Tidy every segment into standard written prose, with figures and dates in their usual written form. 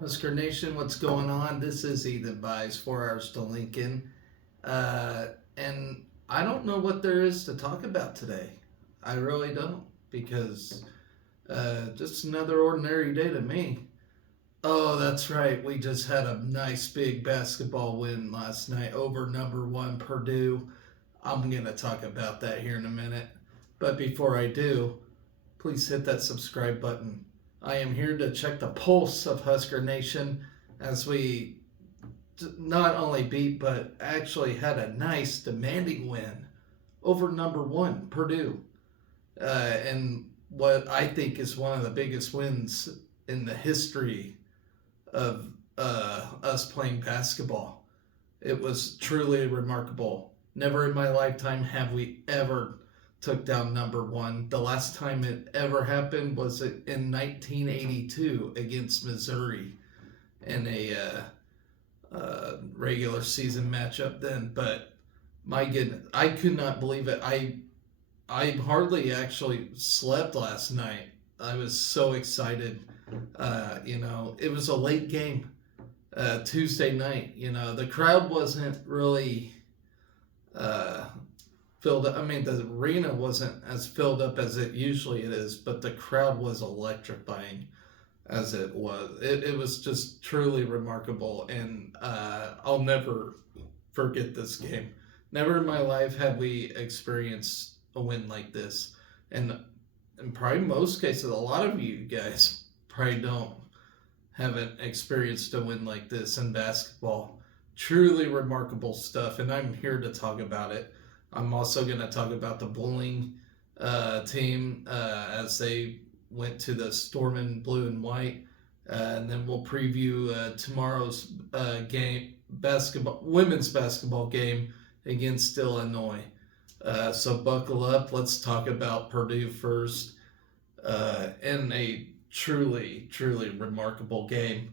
Husker Nation, what's going on? This is Ethan Buys, 4 hours to Lincoln. And I don't know what there is to talk about today. I really don't, because just another ordinary day to me. Oh, that's right. We just had a nice big basketball win last night over number one Purdue. I'm going to talk about that here in a minute. But before I do, please hit that subscribe button. I am here to check the pulse of Husker Nation as we not only beat but actually had a nice, demanding win over number one Purdue, and what I think is one of the biggest wins in the history of us playing basketball. It was truly remarkable. Never in my lifetime have we ever took down number one. The last time it ever happened was in 1982 against Missouri in a regular season matchup then. But my goodness, I could not believe it. I hardly actually slept last night. I was so excited. It was a late game, Tuesday night. The crowd wasn't really uh, filled up. I mean, the arena wasn't as filled up as it usually is, but the crowd was electrifying as it was. It was just truly remarkable, and I'll never forget this game. Never in my life have we experienced a win like this, and in probably most cases, a lot of you guys probably haven't experienced a win like this in basketball. Truly remarkable stuff, and I'm here to talk about it. I'm also going to talk about the bowling team as they went to the Storm Blue and White, and then we'll preview tomorrow's women's basketball game against Illinois. So buckle up. Let's talk about Purdue first, in a truly, truly remarkable game.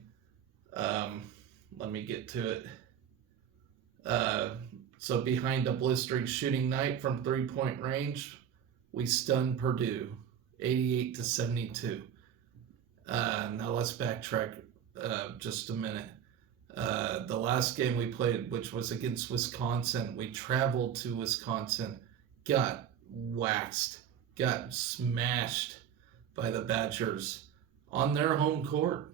Let me get to it. So behind a blistering shooting night from 3-point range, we stunned Purdue 88-72. Now let's backtrack just a minute. The last game we played, which was against Wisconsin, we traveled to Wisconsin, got waxed, got smashed by the Badgers on their home court.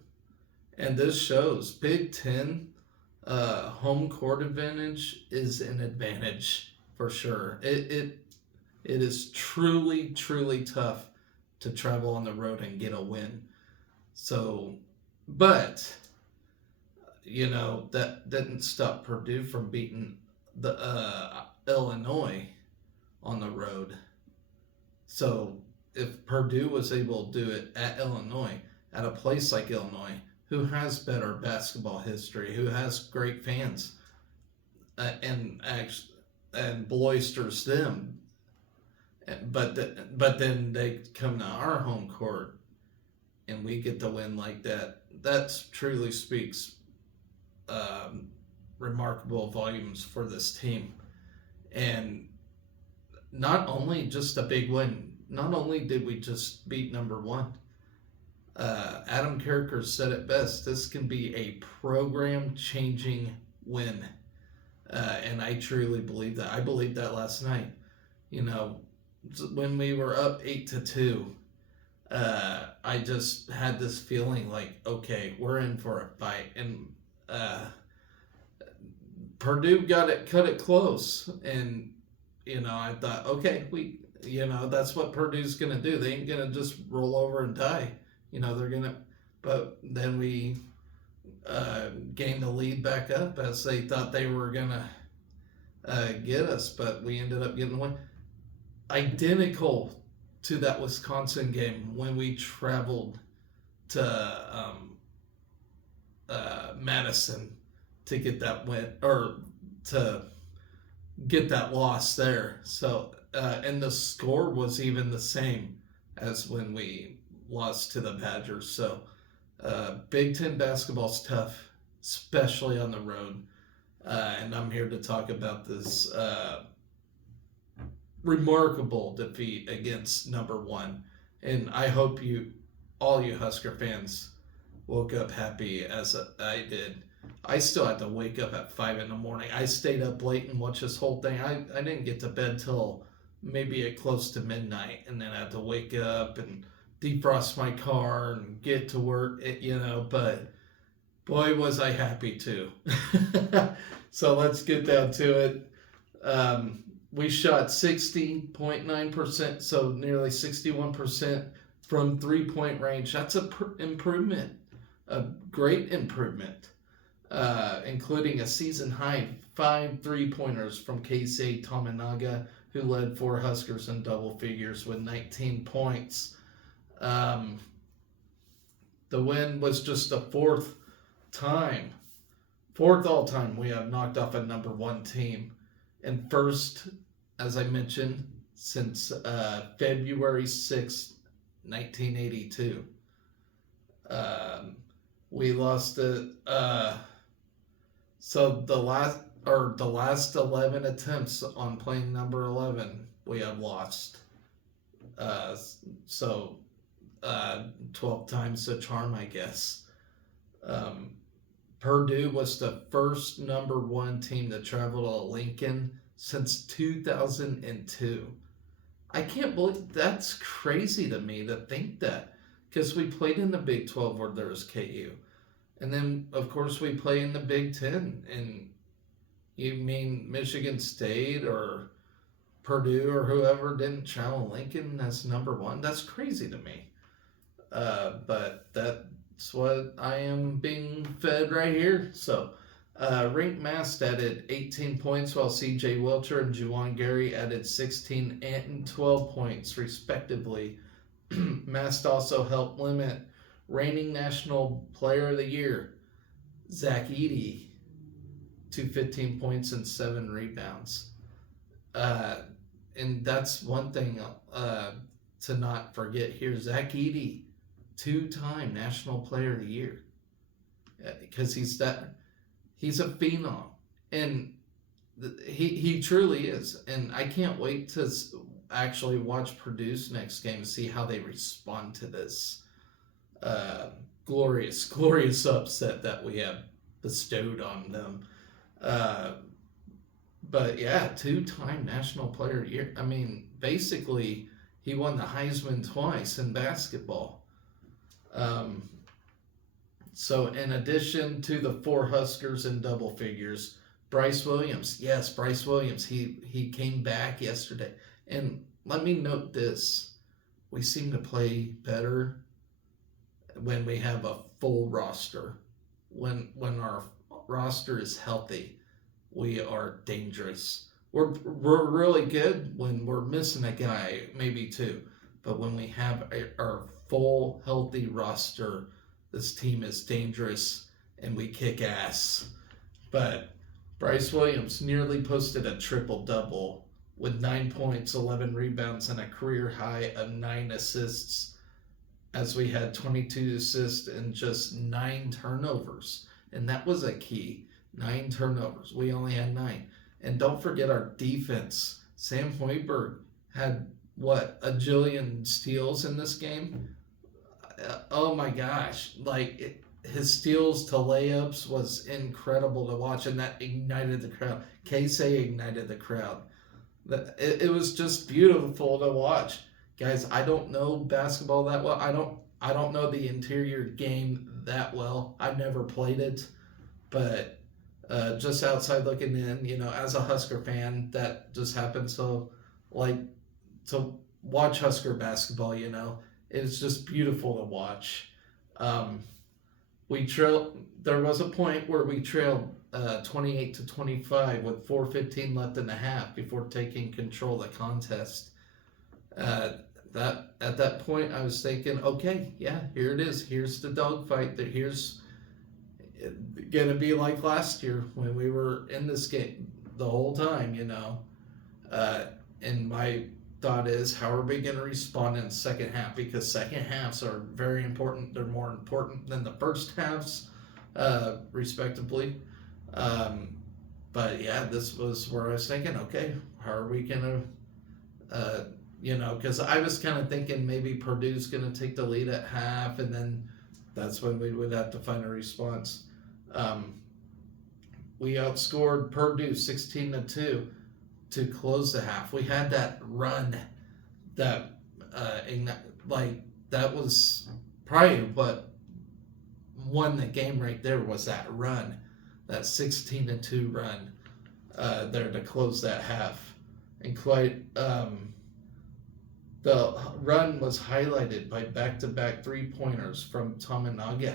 And this shows Big Ten home court advantage is an advantage for sure. It is truly, truly tough to travel on the road and get a win. So, but that didn't stop Purdue from beating the Illinois on the road. So if Purdue was able to do it at Illinois, at a place like Illinois, who has better basketball history, who has great fans, and boisters them, but then they come to our home court and we get the win like that. That truly speaks remarkable volumes for this team. And not only just a big win, not only did we just beat number one, Adam Carricker said it best. This can be a program-changing win, and I truly believe that. I believed that last night. When we were up 8-2, I just had this feeling like, okay, we're in for a fight, and Purdue cut it close, and I thought, okay, that's what Purdue's gonna do. They ain't gonna just roll over and die. They're gonna, but then we gained the lead back up as they thought they were gonna get us, but we ended up getting one identical to that Wisconsin game when we traveled to Madison to get that win, or to get that loss there. So and the score was even the same as when we lost to the Badgers. So Big Ten basketball's tough, especially on the road. And I'm here to talk about this remarkable defeat against number one. And I hope all you Husker fans, woke up happy as I did. I still had to wake up at 5 in the morning. I stayed up late and watched this whole thing. I didn't get to bed till maybe at close to midnight, and then I had to wake up and defrost my car and get to work. But boy, was I happy too. So let's get down to it. We shot 60.9%, so nearly 61% from 3 point range. That's a improvement, a great improvement, including a season high 5 3 pointers from Keisei Tominaga, who led four Huskers in double figures with 19 points. Um, the win was just the fourth all time we have knocked off a number one team, and first, as I mentioned, since February 6th, 1982. We lost it. So the last 11 attempts on playing number 11, we have lost. So 12 times the charm, I guess. Purdue was the first number one team to travel to Lincoln since 2002. I can't believe that's crazy to me to think that, because we played in the Big 12 where there was KU. And then, of course, we play in the Big 10. And you mean Michigan State or Purdue or whoever didn't travel Lincoln as number one? That's crazy to me. But that's what I am being fed right here. So, Rink Mast added 18 points, while CJ Wilcher and Juwan Gary added 16 and 12 points, respectively. Mast also helped limit reigning National Player of the Year, Zach Edey, to 15 points and 7 rebounds. And that's one thing to not forget here. Zach Edey, 2-time National Player of the Year, because he's a phenom, and he truly is. And I can't wait to actually watch Purdue's next game and see how they respond to this glorious upset that we have bestowed on them. But yeah, 2-time National Player of the Year. I mean, basically, he won the Heisman twice in basketball. So in addition to the four Huskers in double figures, Bryce Williams, he came back yesterday. And let me note this: we seem to play better when we have a full roster. When our roster is healthy, we are dangerous. We're really good when we're missing a guy, maybe two. But when we have our full healthy roster, this team is dangerous and we kick ass. But Bryce Williams nearly posted a triple-double with 9 points, 11 rebounds, and a career high of 9 assists, as we had 22 assists and just 9 turnovers. And that was a key. 9 turnovers. We only had 9. And don't forget our defense. Sam Hoiberg had, a jillion steals in this game? Oh my gosh. His steals to layups was incredible to watch, and that ignited the crowd. Keisei ignited the crowd. It was just beautiful to watch. Guys, I don't know basketball that well. I don't know the interior game that well. I've never played it. But just outside looking in, as a Husker fan, that just happens to watch Husker basketball. It's just beautiful to watch. There was a point where we trailed 28-25 with 4:15 left in the half before taking control of the contest. At that point, I was thinking, okay, yeah, here it is. Here's the dogfight. Here's gonna be like last year when we were in this game the whole time, and my thought is, how are we going to respond in the second half? Because second halves are very important. They're more important than the first halves, respectively. But yeah, this was where I was thinking, okay, how are we going to, because I was kind of thinking maybe Purdue's going to take the lead at half, and then That's when we would have to find a response. Um, we outscored Purdue 16-2 to close the half. We had that run that like that was probably what won the game right there was that run, that 16-2 run there to close that half. And quite the run was highlighted by back-to-back three-pointers from Tominaga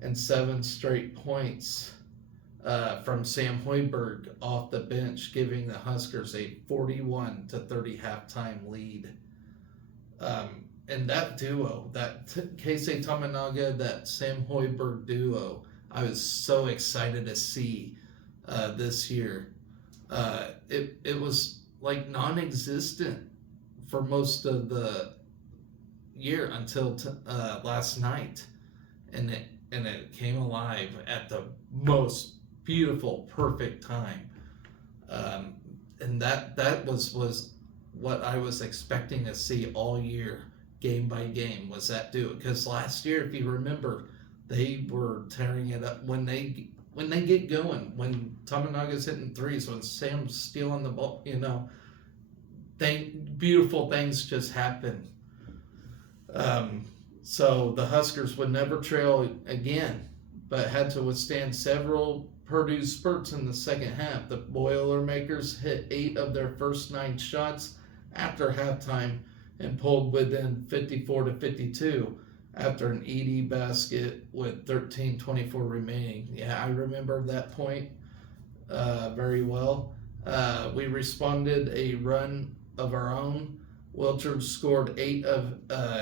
and 7 straight points from Sam Hoiberg off the bench, giving the Huskers a 41-30 halftime lead. And that duo, that Keisei Tominaga, that Sam Hoiberg duo, I was so excited to see this year. It was like non-existent for most of the year until last night, and it came alive at the most beautiful, perfect time. And that was what I was expecting to see all year, game by game, was that duo. Because last year, if you remember, they were tearing it up when they get going. When Tominaga's hitting threes, when Sam's stealing the ball, beautiful things just happen. So the Huskers would never trail again, but had to withstand several Purdue spurts in the second half. The Boilermakers hit 8 of their first 9 shots after halftime and pulled within 54-52 after an Edey basket with 13:24 remaining. Yeah, I remember that point very well. We responded a run of our own. Wilcher scored 8 of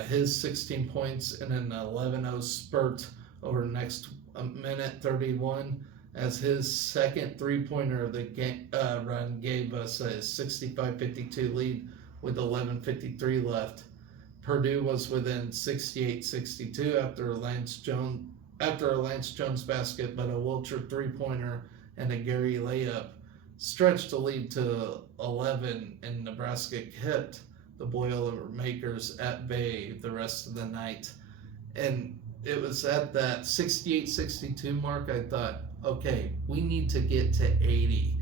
his 16 points in an 11-0 spurt over the next minute 31, as his second three-pointer of the game, run gave us a 65-52 lead with 11:53 left. Purdue was within 68-62 after a Lance Jones basket, but a Wilcher three-pointer and a Gary layup stretched the lead to 11, and Nebraska kept the Boilermakers at bay the rest of the night. And it was at that 68-62 mark I thought, okay, we need to get to 80.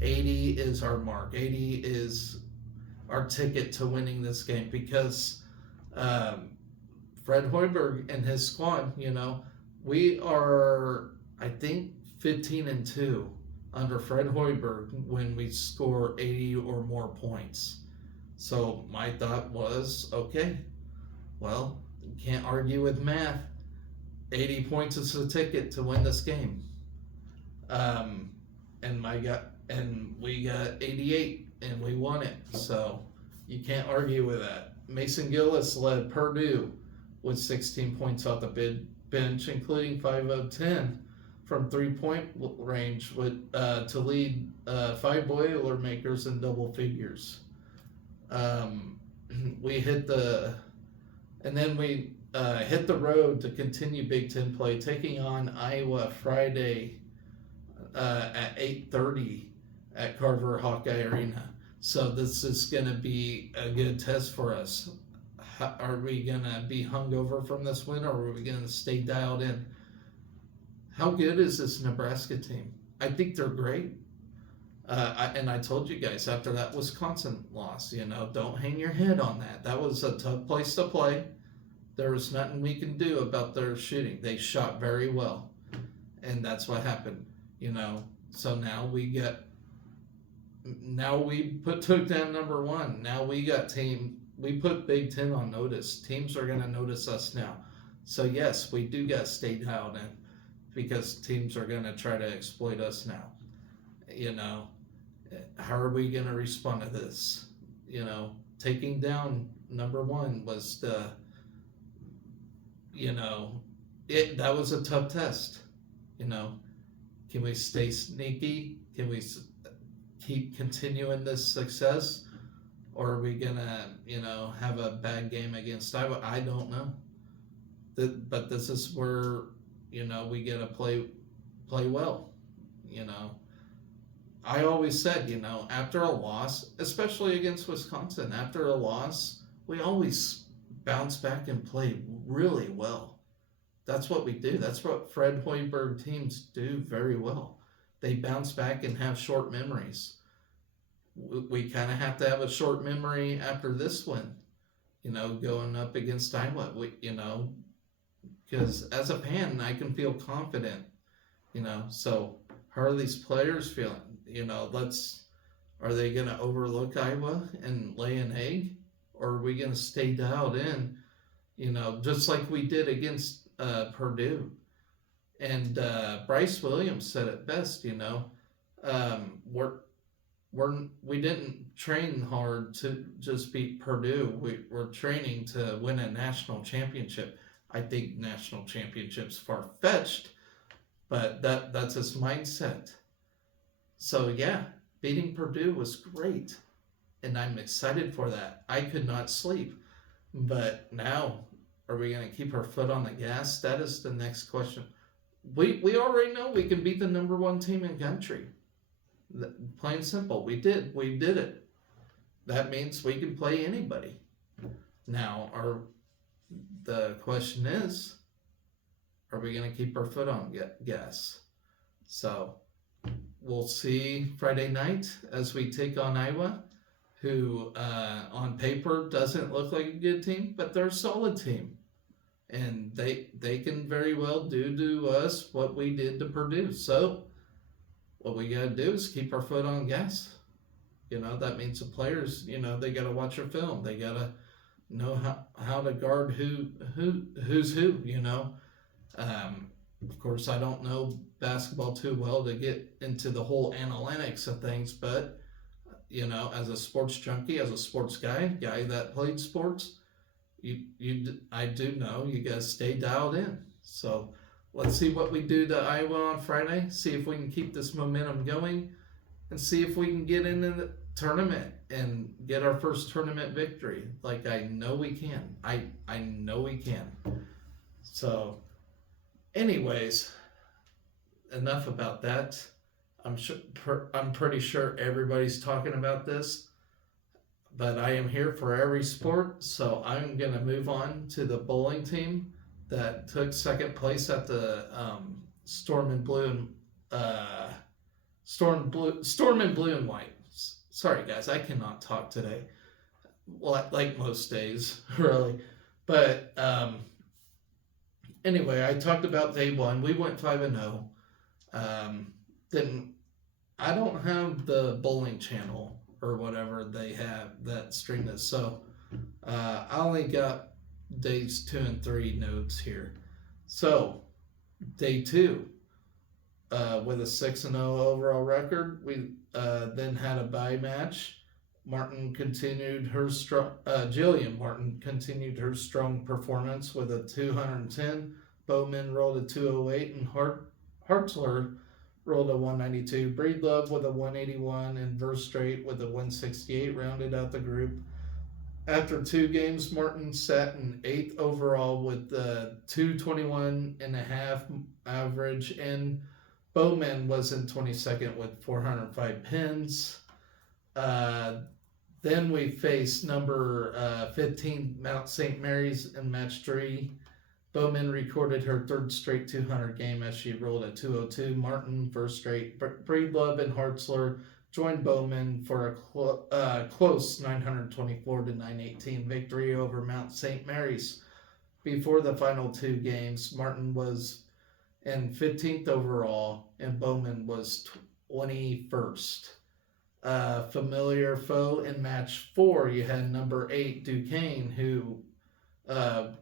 80 is our mark. 80 is our ticket to winning this game, because Fred Hoiberg and his squad, we are, I think, 15-2 under Fred Hoiberg when we score 80 or more points. So my thought was, okay, well, you can't argue with math. 80 points is the ticket to win this game. And we got 88 and we won it. So you can't argue with that. Mason Gillis led Purdue with 16 points off the bench, including 5 of 10 from three-point range, to lead 5 Boilermakers in double figures. We hit the road to continue Big Ten play, taking on Iowa Friday at 8:30 at Carver Hawkeye Arena. So this is going to be a good test for us. Are we going to be hungover from this win, or are we going to stay dialed in? How good is this Nebraska team? I think they're great. And I told you guys after that Wisconsin loss, don't hang your head on that. That was a tough place to play. There was nothing we can do about their shooting. They shot very well, and that's what happened. So now we took down number 1. Now we put Big Ten on notice. Teams are going to notice us now. So yes, we do got to stay dialed in, because teams are going to try to exploit us now. How are we going to respond to this? Taking down number 1 was that was a tough test. Can we stay sneaky? Can we keep continuing this success? Or are we going to, have a bad game against Iowa? I don't know. But this is where, we got to play well. I always said, after a loss, especially against Wisconsin, after a loss, we always bounce back and play really well. that's what we do. That's what Fred Hoiberg teams do very well. They bounce back and have short memories. We kind of have to have a short memory after this one, going up against Iowa. Because as a fan, I can feel confident, So, how are these players feeling? Are they going to overlook Iowa and lay an egg? Or are we going to stay dialed in, just like we did against Purdue? And Bryce Williams said it best, we didn't train hard to just beat Purdue. We're training to win a national championship. I think national championships far fetched, but that's his mindset. So yeah, beating Purdue was great, and I'm excited for that. I could not sleep, but now are we going to keep our foot on the gas? That is the next question. We already know we can beat the number one team in country. Plain simple, we did it. That means we can play anybody. Now, the question is, are we going to keep our foot on gas? So we'll see Friday night as we take on Iowa, who on paper doesn't look like a good team, but they're a solid team. And they can very well do to us what we did to Purdue. So what we got to do is keep our foot on gas. That means the players, they got to watch their film. They got to know how to guard who's who, Of course, I don't know basketball too well to get into the whole analytics of things, but, as a sports junkie, as a sports guy that played sports, I do know you got to stay dialed in. So let's see what we do to Iowa on Friday, see if we can keep this momentum going, and see if we can get into the tournament and get our first tournament victory. Like I know we can. I know we can. So anyways, enough about that. I'm pretty sure everybody's talking about this, but I am here for every sport, so I'm going to move on to the bowling team that took second place at the Storm and Blue and White. Sorry guys, I cannot talk today. Well, like most days, really. But anyway, I talked about day one. We went 5-0. Then I don't have the bowling channel or whatever they have that stream this, so I only got days 2 and 3 notes here. So day 2, with a 6-0 overall record, we then had a bye match. Jillian Martin continued her strong performance with a 210. Bowman rolled a 208, and Hartzler rolled a 192. Breedlove with a 181, and Verstraete with a 168 rounded out the group. After 2 games, Martin sat in 8th overall with a 221.5 average, and Bowman was in 22nd with 405 pins. Then we faced number 15 Mount St. Mary's in match 3. Bowman recorded her 3rd straight 200 game as she rolled a 202. Martin, Verstraete, Breedlove, and Hartzler joined Bowman for a close 924-918 victory over Mount St. Mary's. Before the final 2 games, Martin was in 15th overall, and Bowman was 21st. Familiar foe in match 4, you had number 8 Duquesne, who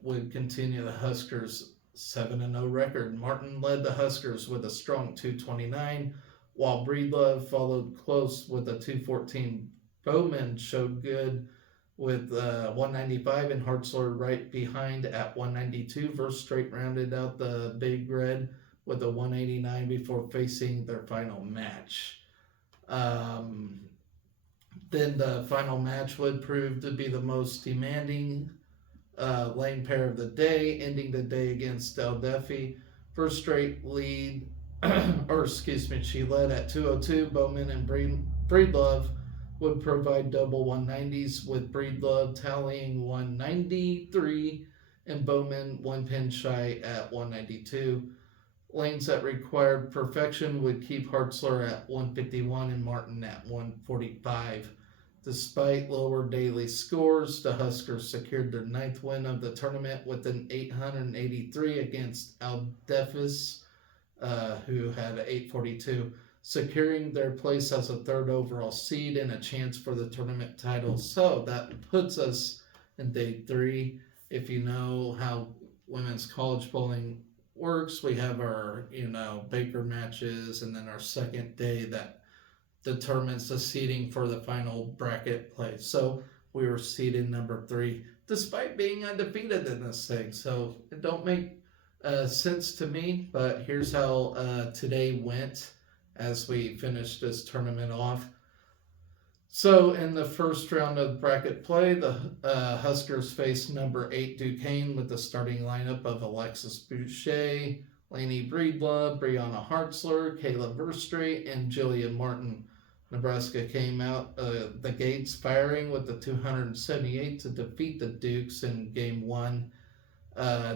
would continue the Huskers' 7-0 record. Martin led the Huskers with a strong 229, while Breedlove followed close with a 214. Bowman showed good with 195, and Hartzler right behind at 192. Verstraete rounded out the Big Red with a 189 before facing their final match. Then the final match would prove to be the most demanding lane pair of the day, ending the day against Del Defi. Verstraete she led at 202. Bowman and Breedlove would provide double 190s, with Breedlove tallying 193 and Bowman 1 pin shy at 192. Lanes that required perfection would keep Hartzler at 151 and Martin at 145. Despite lower daily scores, the Huskers secured their ninth win of the tournament with an 883 against Aldefis, who had an 842, securing their place as a third overall seed and a chance for the tournament title. So that puts us in day 3. If you know how women's college bowling works, we have our Baker matches, and then our second day that determines the seeding for the final bracket play. So we were seeded number 3 despite being undefeated in this thing. So it don't make sense to me, but here's how today went as we finished this tournament off. So in the first round of bracket play, the Huskers faced number 8 Duquesne with the starting lineup of Alexis Boucher, Lainey Breedlove, Brianna Hartzler, Kayla Verstraete, and Jillian Martin. Nebraska came out the gates firing with the 278 to defeat the Dukes in Game 1.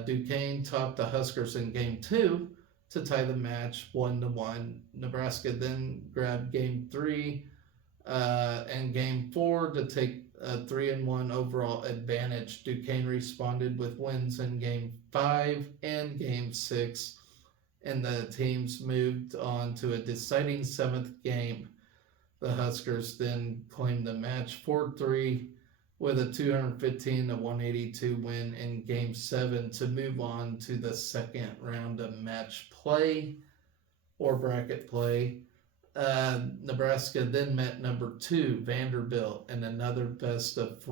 Duquesne topped the Huskers in Game 2 to tie the match 1-1. Nebraska then grabbed Game 3 and Game 4 to take a 3-1 overall advantage. Duquesne responded with wins in Game 5 and Game 6, and the teams moved on to a deciding 7th game. The Huskers then claimed the match 4-3 with a 215 to 182 win in Game 7 to move on to the second round of match play or bracket play. Nebraska then met number 2 Vanderbilt in another best of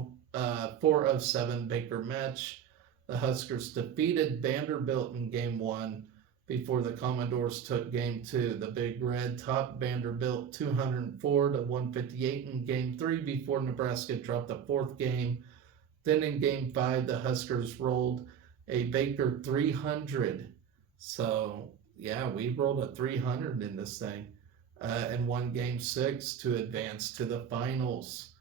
4 of 7 Baker match. The Huskers defeated Vanderbilt in Game 1 before the Commodores took Game 2. The Big Red topped Vanderbilt 204 to 158 in Game 3 before Nebraska dropped the 4th game. Then in Game 5, the Huskers rolled a Baker 300. So, yeah, we rolled a 300 in this thing. And won Game 6 to advance to the finals.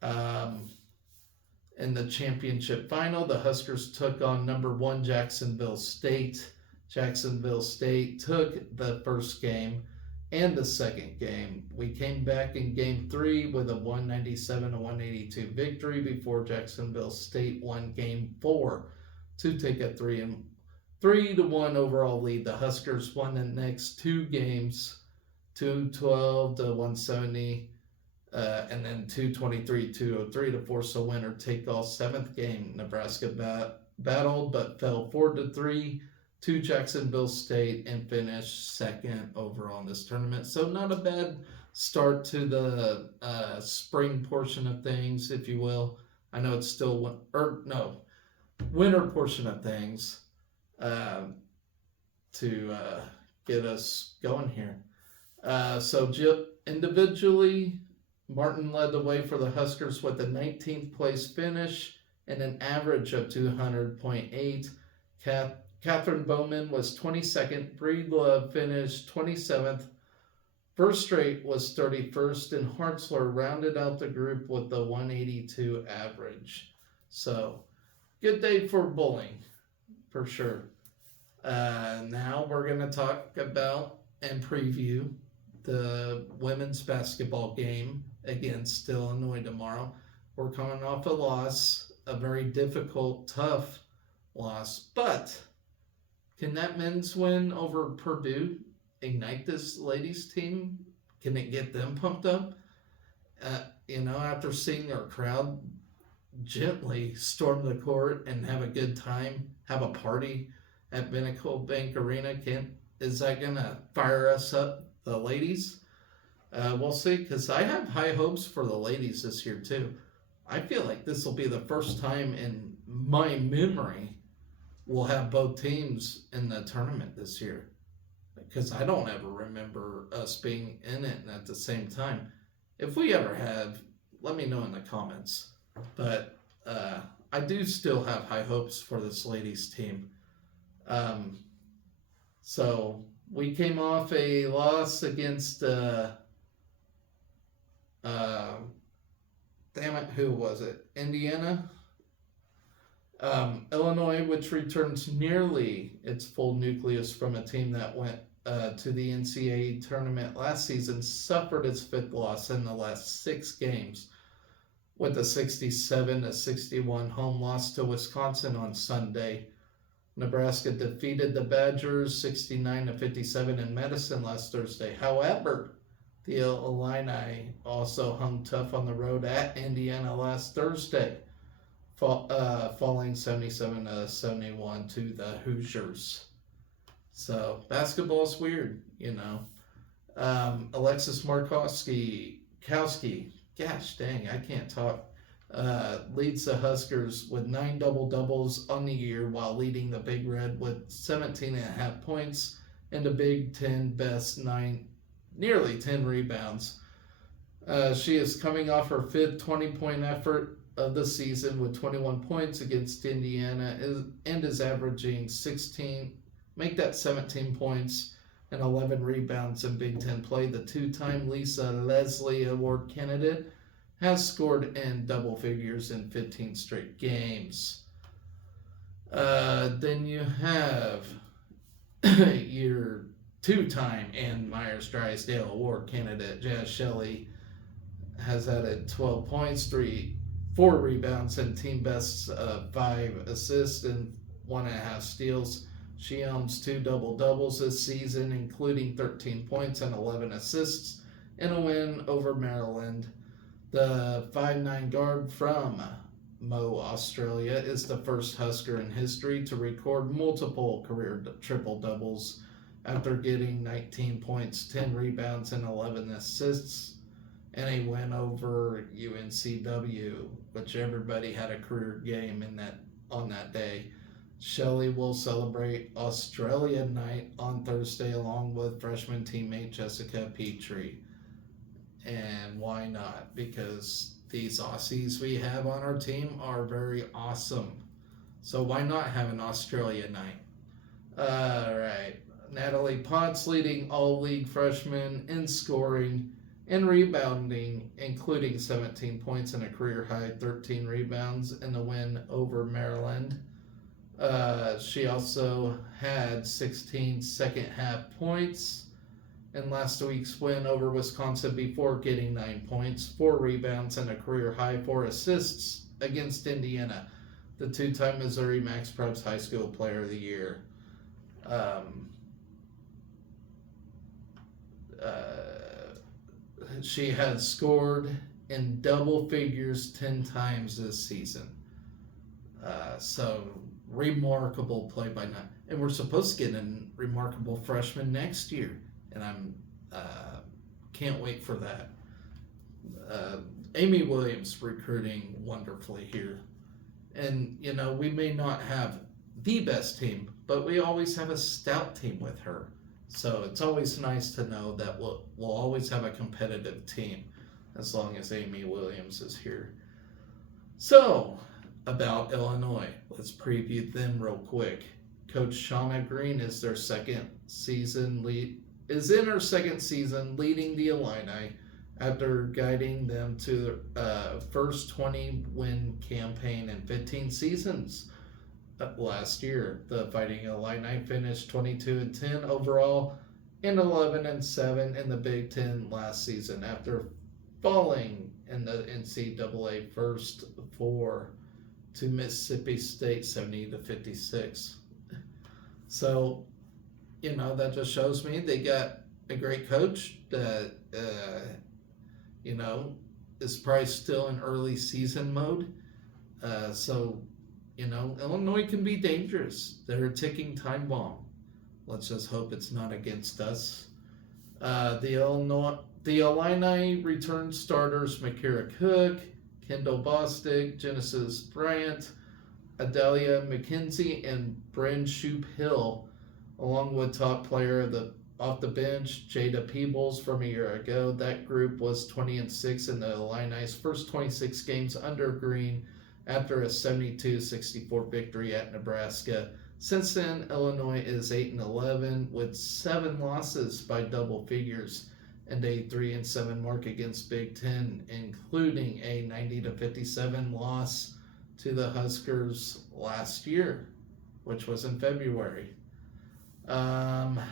In the championship final, the Huskers took on number 1 Jacksonville State. Jacksonville State took the first game and the second game. We came back in Game 3 with a 197 to 182 victory before Jacksonville State won Game 4 to take a 3-1 overall lead. The Huskers won the next 2 games, 212 to 170, and then 223 203 to force a winner take all 7th game. Nebraska battled but fell 4-3 to Jacksonville State and finished 2nd overall in this tournament. So not a bad start to the spring portion of things, if you will. I know it's still winter portion of things to get us going here. So individually, Martin led the way for the Huskers with a 19th place finish and an average of 200.8. Catherine Bowman was 22nd. Breedlove finished 27th. Verstraete was 31st, and Hartzler rounded out the group with the 182 average. So, good day for bowling, for sure. Now we're going to talk about and preview the women's basketball game against Illinois tomorrow. We're coming off a loss, a very difficult, tough loss, but can that men's win over Purdue ignite this ladies team? Can it get them pumped up? After seeing our crowd gently storm the court and have a good time, have a party at Pinnacle Bank Arena, is that going to fire us up, the ladies? We'll see, because I have high hopes for the ladies this year, too. I feel like this will be the first time in my memory we'll have both teams in the tournament this year, because I don't ever remember us being in it at the same time. If we ever have, let me know in the comments. But I do still have high hopes for this ladies team. So we came off a loss against who was it? Indiana. Illinois, which returns nearly its full nucleus from a team that went to the NCAA tournament last season, suffered its fifth loss in the last 6 games with a 67-61 home loss to Wisconsin on Sunday. Nebraska defeated the Badgers 69-57 in Madison last Thursday. However, the Illini also hung tough on the road at Indiana last Thursday, falling 77-71 to the Hoosiers. So basketball's weird, Alexis Markowski, gosh dang, I can't talk. Leads the Huskers with 9 double-doubles on the year while leading the Big Red with 17.5 points and the Big Ten best nearly 10 rebounds. She is coming off her fifth 20-point effort of the season with 21 points against Indiana and is averaging 17 points and 11 rebounds in Big Ten play. The two-time Lisa Leslie Award candidate has scored in double figures in 15 straight games. Then you have your two-time Ann Myers Drysdale Award candidate Jazz Shelley has added 12 points, 4 rebounds, and team bests 5 assists and 1.5 steals. She owns 2 double-doubles this season, including 13 points and 11 assists in a win over Maryland. The 5'9" guard from Mo, Australia, is the first Husker in history to record multiple career triple-doubles after getting 19 points, 10 rebounds, and 11 assists in a win over UNCW, which everybody had a career game on that day. Shelley will celebrate Australia Night on Thursday along with freshman teammate Jessica Petrie. And why not? Because these Aussies we have on our team are very awesome. So why not have an Australia night? All right. Natalie Potts leading all league freshmen in scoring and rebounding, including 17 points and a career high 13 rebounds in the win over Maryland. She also had 16 second half points in last week's win over Wisconsin before getting 9 points, 4 rebounds, and a career high 4 assists against Indiana, the two-time Missouri Max Preps High School Player of the Year. She has scored in double figures 10 times this season. So remarkable play by night. And we're supposed to get a remarkable freshman next year. And I'm can't wait for that. Amy Williams recruiting wonderfully here. And, we may not have the best team, but we always have a stout team with her. So it's always nice to know that we'll always have a competitive team as long as Amy Williams is here. So, about Illinois, let's preview them real quick. Coach Shauna Green is in her second season leading the Illini after guiding them to the first 20-win campaign in 15 seasons last year. The Fighting Illini finished 22-10 overall and 11-7 in the Big Ten last season after falling in the NCAA First Four to Mississippi State 70-56. So, that just shows me they got a great coach that, is probably still in early season mode. So, Illinois can be dangerous. They're a ticking time bomb. Let's just hope it's not against us. The Illini return starters Makira Cook, Kendall Bostic, Genesis Bryant, Adelia McKenzie, and Bryn Shoup Hill, along with top player off the bench, Jada Peebles from a year ago. That group was 20-6 in the Illini's first 26 games under Green after a 72-64 victory at Nebraska. Since then, Illinois is 8-11 with 7 losses by double figures and a 3-7 mark against Big Ten, including a 90-57 loss to the Huskers last year, which was in February. Akira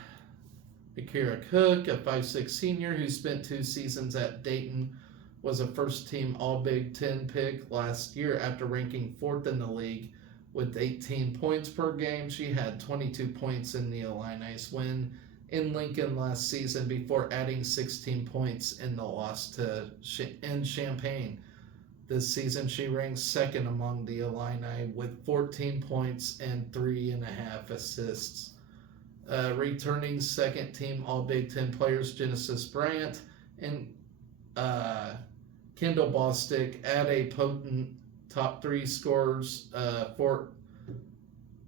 Cook, a 5'6 senior who spent 2 seasons at Dayton, was a first team All Big Ten pick last year after ranking fourth in the league with 18 points per game. She had 22 points in the Illini's win in Lincoln last season before adding 16 points in the loss to in Champaign. This season, she ranks second among the Illini with 14 points and 3.5 assists. Returning second team All Big Ten players Genesis Bryant and Kendall Bostic add a potent top 3 scorers for.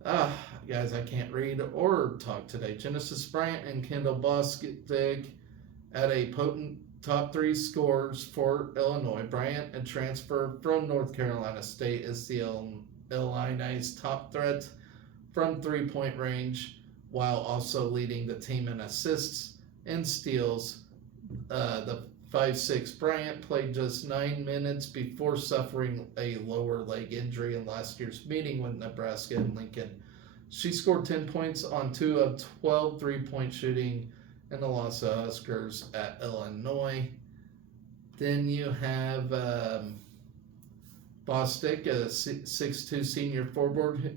Guys, I can't read or talk today. Genesis Bryant and Kendall Bostic add a potent top 3 scorers for Illinois. Bryant, a transfer from North Carolina State, is the Illini's top threat from 3-point range, while also leading the team in assists and steals. The 5'6 Bryant played just 9 minutes before suffering a lower leg injury in last year's meeting with Nebraska and Lincoln. She scored 10 points on 2 of 12 3-point shooting in the loss of Huskers at Illinois. Then you have Bostic, a 6'2 senior forward,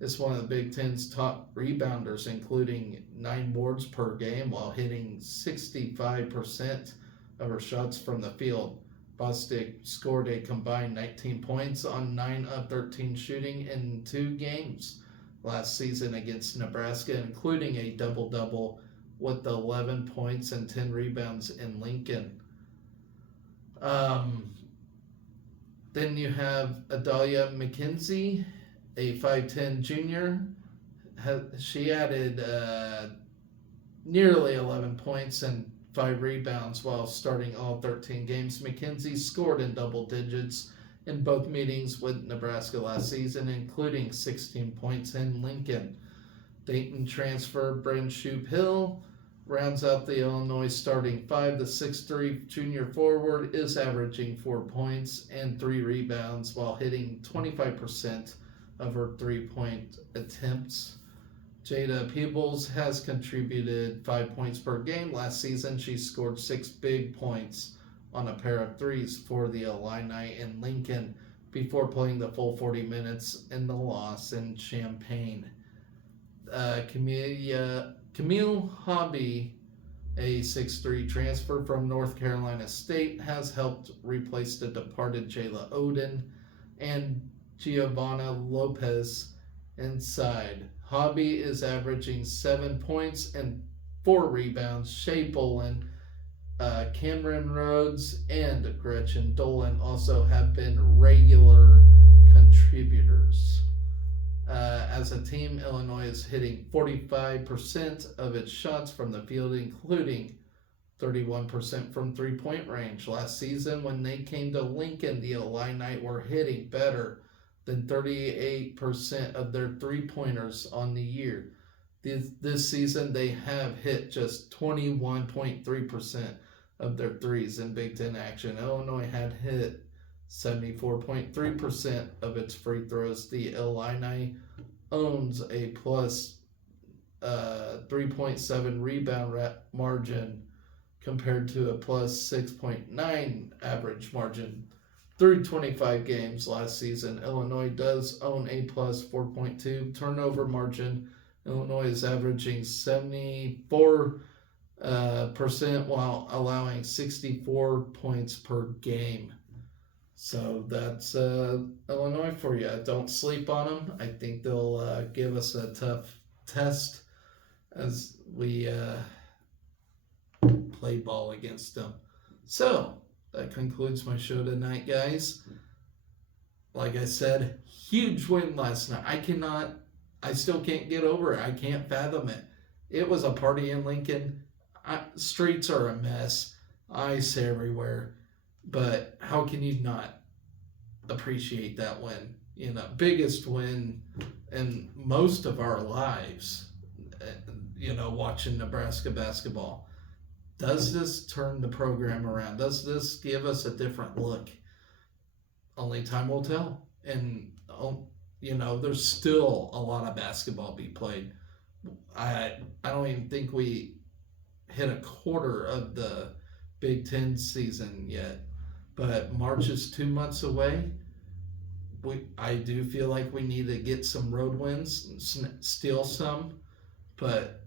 is one of the Big Ten's top rebounders, including 9 boards per game while hitting 65% of her shots from the field. Bostic scored a combined 19 points on 9 of 13 shooting in 2 games last season against Nebraska, including a double-double with 11 points and 10 rebounds in Lincoln. Then you have Adalia McKenzie, a 5'10 junior. She added nearly 11 points and 5 rebounds while starting all 13 games. McKenzie scored in double digits in both meetings with Nebraska last season, including 16 points in Lincoln. Dayton transfer Bryn Shoup Hill rounds out the Illinois starting 5. The 6'3 junior forward is averaging 4 points and 3 rebounds while hitting 25% of her 3-point attempts. Jada Peebles has contributed 5 points per game. Last season, she scored 6 big points on a pair of threes for the Illini in Lincoln before playing the full 40 minutes in the loss in Champaign. Camille Hobby, a 6'3 transfer from North Carolina State, has helped replace the departed Jayla Oden and Giovanna Lopez inside. Hobby is averaging 7 points and 4 rebounds. Shea Bolin, Cameron Rhodes, and Gretchen Dolan also have been regular contributors. As a team, Illinois is hitting 45% of its shots from the field, including 31% from 3-point range. Last season, when they came to Lincoln, the Illini were hitting better than 38% of their 3-pointers on the year. This season, they have hit just 21.3% of their threes in Big Ten action. Illinois had hit 74.3% of its free throws. The Illini owns a plus 3.7 rebound margin compared to a plus 6.9 average margin through 25 games last season. Illinois does own a plus 4.2 turnover margin. Illinois is averaging 74% while allowing 64 points per game. So that's Illinois for you. Don't sleep on them. I think they'll give us a tough test as we play ball against them. So that concludes my show tonight, guys. Like I said, huge win last night. I still can't get over it. I can't fathom it. It was a party in Lincoln. Streets are a mess. Ice everywhere. But how can you not appreciate that win? Biggest win in most of our lives, watching Nebraska basketball. Does this turn the program around? Does this give us a different look? Only time will tell. And there's still a lot of basketball to be played. I don't even think we hit a quarter of the Big Ten season yet, but March is 2 months away. I do feel like we need to get some road wins, steal some, but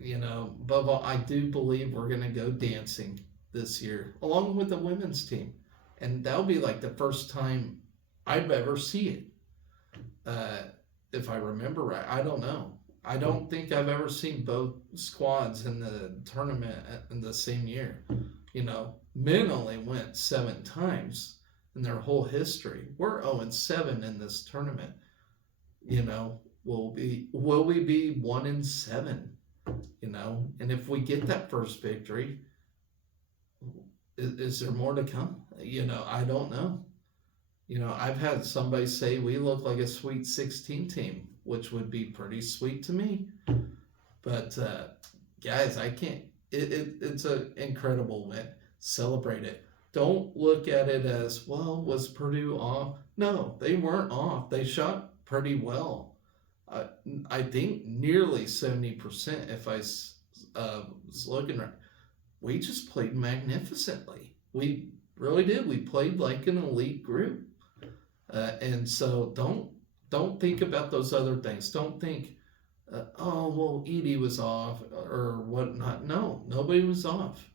above all, I do believe we're gonna go dancing this year, along with the women's team, and that'll be like the first time I've ever see it. Uh, if I remember right, I don't know. I don't think I've ever seen both squads in the tournament in the same year. Men only went 7 times in their whole history. We're 0-7 in this tournament. Will we be 1-7? And if we get that first victory, is there more to come? I don't know. I've had somebody say we look like a Sweet 16 team, which would be pretty sweet to me. But guys, I can't. It's an incredible win. Celebrate it. Don't look at it as, well, was Purdue off? No, they weren't off. They shot pretty well. I think nearly 70%. If I was looking right, we just played magnificently. We really did. We played like an elite group. And so don't think about those other things. Don't think, oh well, Edie was off or whatnot. No, nobody was off.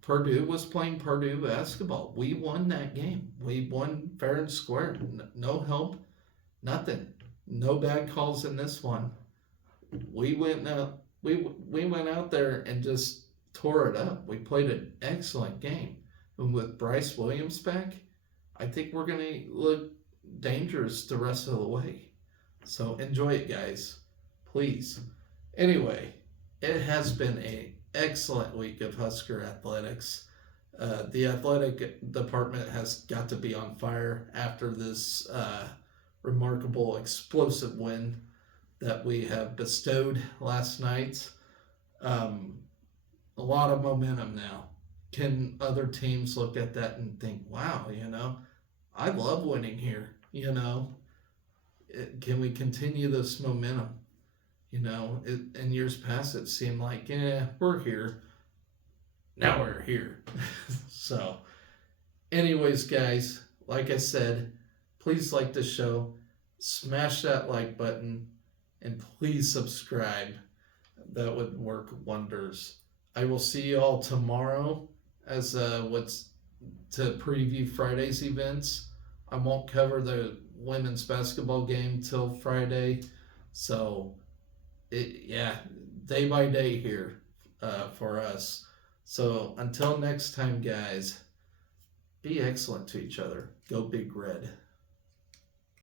Purdue was playing Purdue basketball. We won that game. We won fair and square. No help, nothing. No bad calls in this one. We went out. We went out there and just tore it up. We played an excellent game, and with Bryce Williams back, I think we're going to look dangerous the rest of the way. So enjoy it, guys. Please. Anyway, it has been an excellent week of Husker athletics. The athletic department has got to be on fire after this remarkable, explosive win that we have bestowed last night. A lot of momentum now. Can other teams look at that and think, wow, I love winning here, Can we continue this momentum? In years past, it seemed like, we're here. Now we're here. So, anyways, guys, like I said, please like the show, smash that like button, and please subscribe. That would work wonders. I will see you all tomorrow as what's to preview Friday's events. I won't cover the women's basketball game till Friday, so day by day here for us. So until next time, guys, be excellent to each other. Go Big Red.